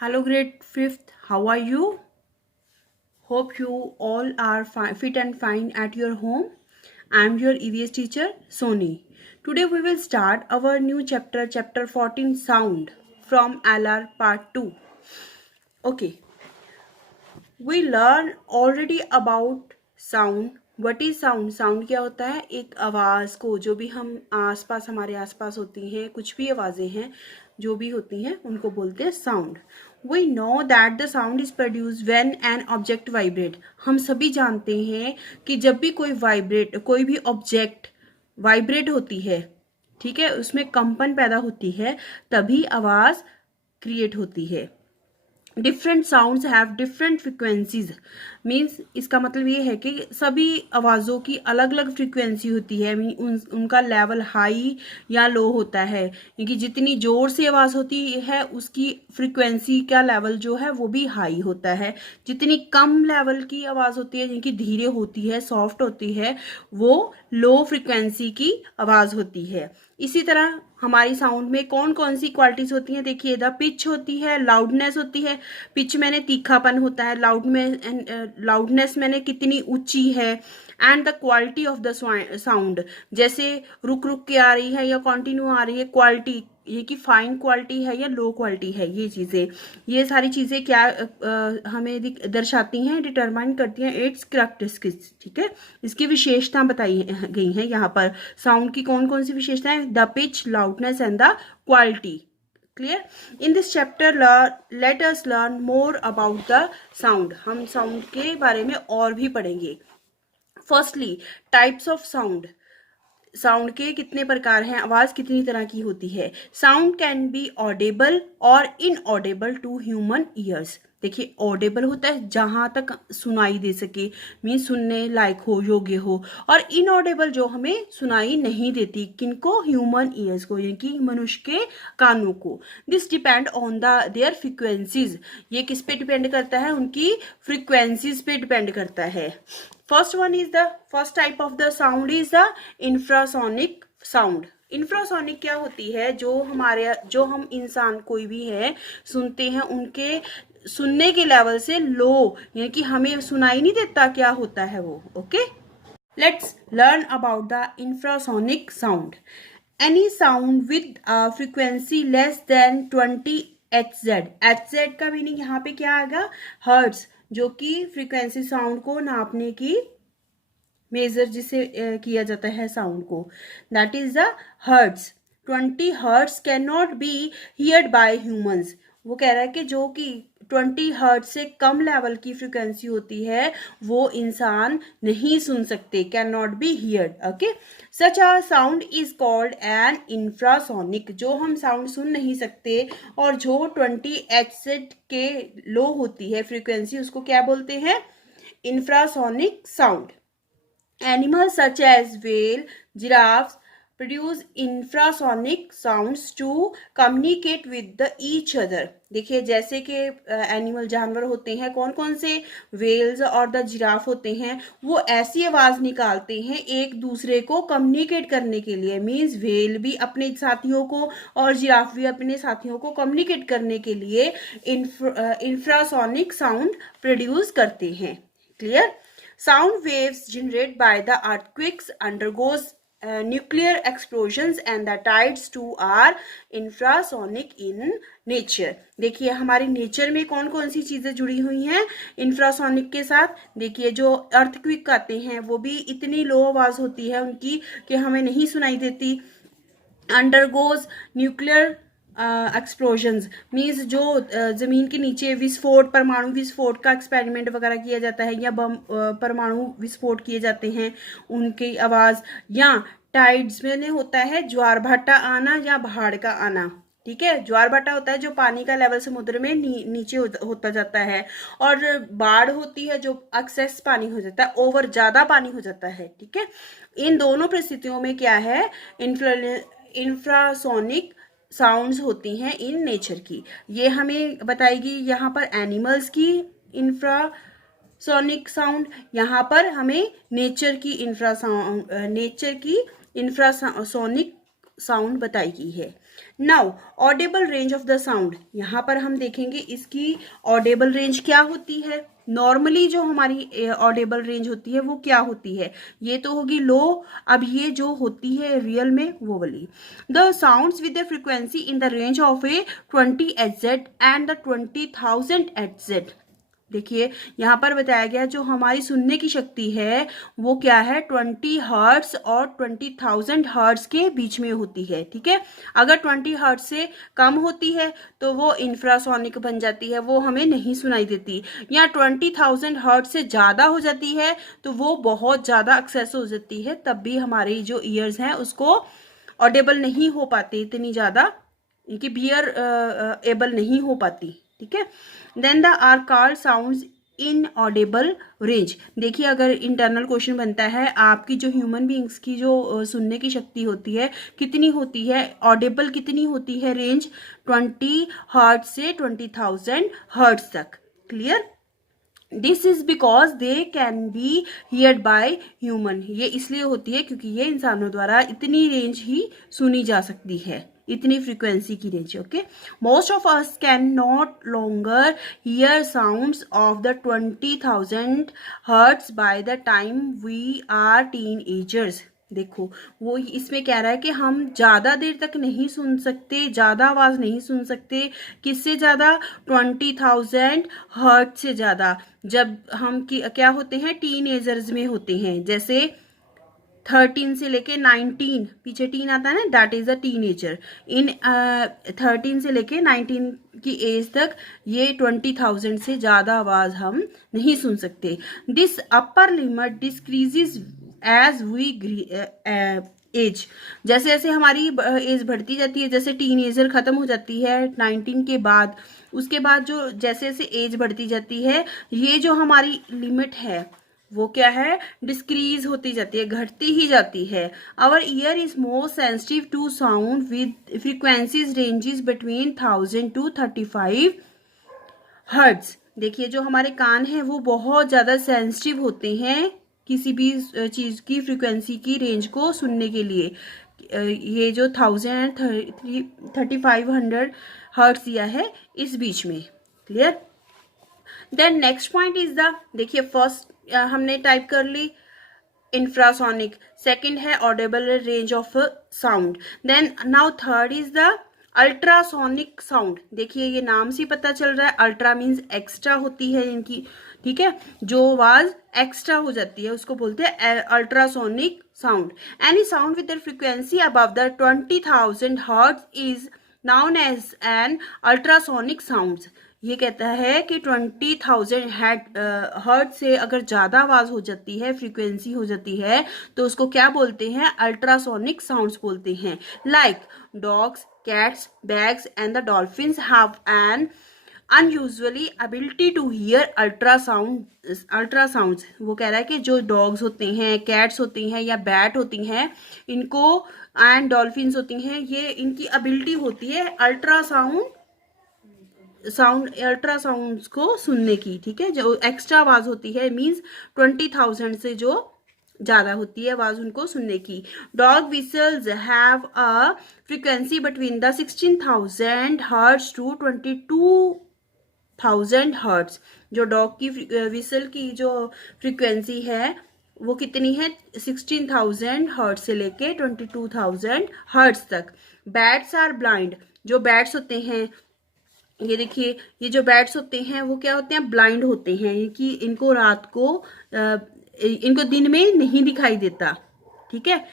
Hello, grade 5th. How are you? Hope you all are fit and fine at your home. I am your EVS teacher, Sony. Today we will start our new chapter, chapter 14, Sound, from LR part 2. Okay, we learn already about sound. What is sound? Sound क्या होता है? एक आवाज़ को, जो भी हम आसपास, हमारे आसपास होती हैं, कुछ भी आवाज़ें हैं जो भी होती हैं उनको बोलते हैं sound. We know that the sound is produced when an object vibrate. हम सभी जानते हैं कि जब भी कोई भी ऑब्जेक्ट वाइब्रेट होती है, ठीक है, उसमें कंपन पैदा होती है, तभी आवाज़ क्रिएट होती है. Different sounds have different frequencies. Means इसका मतलब ये है कि सभी आवाज़ों की अलग अलग फ्रिक्वेंसी होती है. उनका लेवल हाई या लो होता है, क्योंकि जितनी ज़ोर से आवाज़ होती है उसकी फ्रिक्वेंसी का लेवल जो है वो भी हाई होता है. जितनी कम लेवल की आवाज़ होती है, जिनकी धीरे होती है, सॉफ्ट होती है, वो लो फ्रिक्वेंसी की आवाज़ होती है. इसी तरह हमारी साउंड में कौन कौन सी क्वालिटीज होती हैं? देखिए, द पिच होती है, लाउडनेस होती है. पिच मैंने तीखापन होता है, लाउडनेस मैंने कितनी ऊंची है. And the quality of the sound, जैसे रुक रुक के आ रही है या कंटिन्यू आ रही है. क्वालिटी, ये कि फाइन क्वालिटी है या लो क्वालिटी है. ये सारी चीज़ें क्या हमें दर्शाती हैं, डिटरमाइन करती हैं इट्स कैरेक्टरिस्टिक्स. ठीक है, इसकी विशेषता बताई गई हैं यहाँ पर. साउंड की कौन कौन सी विशेषताएं? The pitch, loudness and the quality. Clear? In this chapter let us learn more about the sound. हम साउंड के बारे में और भी पढ़ेंगे. Firstly, types of sound. Sound के कितने प्रकार हैं? आवाज कितनी तरह की होती है? साउंड कैन बी ऑडेबल और इनऑडेबल टू ह्यूमन ईयर्स. देखिए, ऑडेबल होता है जहां तक सुनाई दे सके, मीन सुनने लायक हो, योग्य हो. और इनऑडेबल जो हमें सुनाई नहीं देती. किनको? ह्यूमन ईयर्स को, यानी कि मनुष्य के कानों को. This depend on their frequencies. ये किस पे डिपेंड करता है? उनकी फ्रिक्वेंसीज पे डिपेंड करता है. First type of the sound is the infrasonic sound. Infrasonic क्या होती है? जो हम इंसान कोई भी है सुनते हैं, उनके सुनने के लेवल से लो, यानी कि हमें सुनाई नहीं देता क्या होता है वो. Okay, let's learn about the infrasonic sound. Any sound with frequency less than 20 Hz. Hz का मीनिंग यहाँ पे क्या आएगा? हर्ट्स, जो कि फ्रीक्वेंसी साउंड को नापने की मेजर जिसे किया जाता है साउंड को, that is the hertz. 20 hertz can not be heard by humans. वो कह रहा है कि जो कि 20 हर्ट्ज से कम लेवल की फ्रिक्वेंसी होती है वो इंसान नहीं सुन सकते, can not be heard. Okay, such a sound is called an infrasonic. जो हम साउंड सुन नहीं सकते और जो 20 Hz के लो होती है फ्रीक्वेंसी, उसको क्या बोलते हैं? Infrasonic sound. Animals such as whale, giraffes produce infrasonic sounds to communicate with each other. देखिए, जैसे कि एनिमल, जानवर होते हैं, कौन कौन से? वेल्स और द जिराफ होते हैं. वो ऐसी आवाज निकालते हैं एक दूसरे को कम्युनिकेट करने के लिए. मीन्स वेल भी अपने साथियों को और जिराफ भी अपने साथियों को कम्युनिकेट करने के लिए इंफ्रासोनिक साउंड प्रोड्यूस करते हैं. Clear? Sound waves generated by the earthquakes undergoes nuclear explosions and the tides too are infrasonic in nature. देखिए, हमारी नेचर में कौन कौन सी चीजें जुड़ी हुई हैं इंफ्रासोनिक के साथ? देखिए, जो अर्थक्वेक आते हैं वो भी इतनी लो आवाज होती है उनकी कि हमें नहीं सुनाई देती. अंडरगोज न्यूक्लियर एक्सप्लोजन्स मीन्स जो जमीन के नीचे विस्फोट, परमाणु विस्फोट का एक्सपेरिमेंट वगैरह किया जाता है, या बम परमाणु विस्फोट किए जाते हैं, उनकी आवाज. या टाइड्स में होता है ज्वार भाटा आना या बाढ़ का आना. ठीक है, ज्वार भाटा होता है जो पानी का लेवल समुद्र में नीचे होता जाता है, और बाढ़ होती है जो एक्सेस पानी हो जाता है, ओवर ज्यादा पानी हो जाता है. ठीक है, इन दोनों परिस्थितियों में क्या है? इंफ्रासोनिक साउंड्स होती हैं इन नेचर की. ये हमें बताएगी यहाँ पर एनिमल्स की इंफ्रासोनिक साउंड, यहाँ पर हमें नेचर की इंफ्रासोनिक साउंड बताई गई है. Now Audible range of the sound, यहाँ पर हम देखेंगे इसकी ऑडिबल रेंज क्या होती है। नॉर्मली जो हमारी ऑडिबल रेंज होती है वो क्या होती है, ये तो होगी लो। अब ये जो होती है रियल में वो वाली, the sounds with the frequency in the range of A 20 Hz and the 20,000 Hz। देखिए यहाँ पर बताया गया जो हमारी सुनने की शक्ति है वो क्या है, 20 हर्ट्स और 20,000 हर्ट्स के बीच में होती है। ठीक है, अगर 20 हर्ट्स से कम होती है तो वो इंफ्रासोनिक बन जाती है, वो हमें नहीं सुनाई देती। या 20,000 हर्ट्स से ज़्यादा हो जाती है तो वो बहुत ज़्यादा एक्सेस हो जाती है, तब भी हमारी जो ईयर्स हैं उसको ऑडेबल नहीं हो पाती, इतनी ज़्यादा इनकी बियर एबल नहीं हो पाती। ठीक है, then the are called sounds inaudible range. देखिए अगर इंटरनल क्वेश्चन बनता है आपकी जो ह्यूमन बींग्स की जो सुनने की शक्ति होती है कितनी होती है, ऑडेबल कितनी होती है रेंज, 20 हर्ट्ज से 20,000 हर्ट्ज तक। Clear, this is because they can be heard by human, ये इसलिए होती है क्योंकि ये इंसानों द्वारा इतनी रेंज ही सुनी जा सकती है, इतनी फ्रीक्वेंसी की रेंज। Okay, most of us can not longer hear sounds of the 20,000 hertz by the time we are teenagers. देखो वो इसमें कह रहा है कि हम ज़्यादा देर तक नहीं सुन सकते, ज़्यादा आवाज़ नहीं सुन सकते, किससे ज़्यादा, 20,000 हर्ट्ज से ज़्यादा, जब हम क्या होते हैं, टीन एजर्स में होते हैं। जैसे 13 से लेके 19, पीछे टीन आता है ना, दैट इज अ टीनेजर। इन 13 से लेके 19 की एज तक ये 20,000 से ज़्यादा आवाज़ हम नहीं सुन सकते। This upper limit decreases as we age, जैसे जैसे हमारी एज बढ़ती जाती है, जैसे टीनेजर ख़त्म हो जाती है 19 के बाद, उसके बाद जो जैसे जैसे एज बढ़ती जाती है ये जो हमारी लिमिट है वो क्या है, डिस्क्रीज होती जाती है, घटती ही जाती है। Our ear is more sensitive to sound with frequencies ranges between 1000 to 35 hertz. देखिए जो हमारे कान हैं वो बहुत ज़्यादा सेंसिटिव होते हैं किसी भी चीज़ की फ्रीक्वेंसी की रेंज को सुनने के लिए। ये जो 1000 3500 हर्ट्ज दिया है इस बीच में। Clear, then next point is the, देखिए फर्स्ट हमने टाइप कर ली इंफ्रासोनिक, सेकंड है audible range of sound, then now third is the ultrasonic sound. देखिए ये नाम से पता चल रहा है, अल्ट्रा मीन्स एक्स्ट्रा होती है इनकी। ठीक है, जो आवाज एक्स्ट्रा हो जाती है उसको बोलते हैं ultrasonic sound. Any sound with the frequency above the 20,000 hertz is known as an ultrasonic sound. ये कहता है कि 20,000 हर्ट्ज से अगर ज़्यादा आवाज़ हो जाती है, फ्रीक्वेंसी हो जाती है, तो उसको क्या बोलते हैं, अल्ट्रासोनिक साउंड्स बोलते हैं। Like dogs, cats, bags and the dolphins have an unusually ability to hear ultrasounds. वो कह रहा है कि जो डॉग्स होते हैं, कैट्स होती हैं या बैट होती हैं, इनको एंड डॉल्फिन्स होती हैं, ये इनकी एबिलिटी होती है अल्ट्रासाउंड्स को सुनने की। ठीक है, जो एक्स्ट्रा आवाज होती है मींस 20,000 से जो ज्यादा होती है आवाज उनको सुनने की। Dog whistles have a frequency between the 16,000 hertz to 22,000 hertz. जो डॉग की विसल की जो फ्रीक्वेंसी है वो कितनी है, 16,000 हर्ट्ज से लेके 22,000 हर्ट्ज तक। बैट्स आर ब्लाइंड, जो बैट्स होते हैं, ये देखिए ये जो बैट्स होते हैं वो क्या होते हैं, ब्लाइंड होते हैं, कि इनको रात को इनको दिन में नहीं दिखाई देता। ठीक है,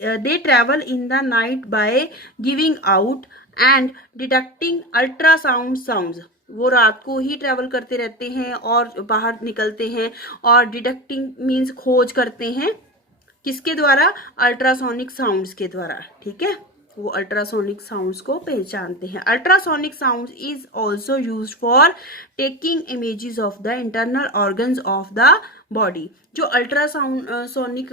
they travel in the night by giving out and detecting ultrasound sounds. वो रात को ही ट्रेवल करते रहते हैं और बाहर निकलते हैं, और डिटेक्टिंग मीन्स खोज करते हैं, किसके द्वारा, अल्ट्रासोनिक साउंड्स के द्वारा। ठीक है, वो अल्ट्रासोनिक साउंड्स को पहचानते हैं। Ultrasonic sounds is also used for taking images of the internal organs of the body. जो सोनिक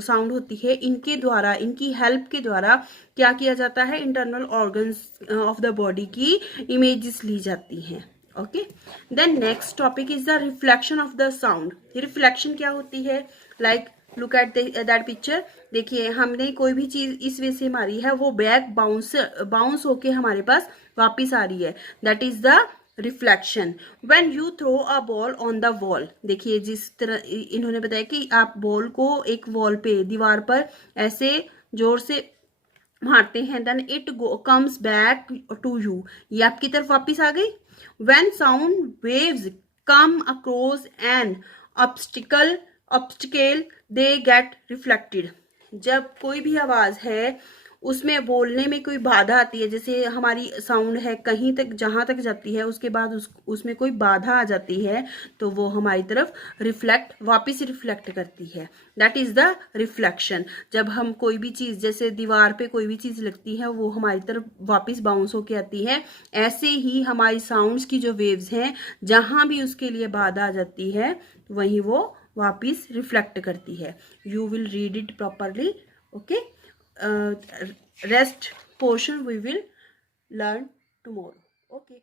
साउंड होती है इनके द्वारा, इनकी हेल्प के द्वारा क्या किया जाता है, internal organs of the body की इमेजेस ली जाती हैं। Okay, then next topic is the reflection of the sound. Reflection क्या होती है, like look at that picture. देखिए हमने कोई भी चीज इस वे से मारी है, वो बैक बाउंस होके हमारे पास वापिस आ रही है, that is the reflection. When you throw a ball on the wall, देखिए जिस तरह इन्होंने बताया कि आप बॉल को एक वॉल पे, दीवार पर ऐसे जोर से मारते हैं, then it comes back to you, ये आपकी तरफ वापिस आ गई। When sound waves come across an obstacle they get reflected, जब कोई भी आवाज है उसमें बोलने में कोई बाधा आती है, जैसे हमारी साउंड है कहीं तक जहां तक जाती है, उसके बाद उसमें कोई बाधा आ जाती है, तो वो हमारी तरफ वापिस रिफ्लेक्ट करती है, दैट इज द रिफ्लेक्शन। जब हम कोई भी चीज, जैसे दीवार पे कोई भी चीज लगती है, वो हमारी तरफ वापिस बाउंस होके आती है, ऐसे ही हमारी साउंड्स की जो वेव्स हैं, जहां भी उसके लिए बाधा आ जाती है, वहीं वो वापिस रिफ्लेक्ट करती है। You will read it properly, okay. Rest portion we will learn tomorrow, okay।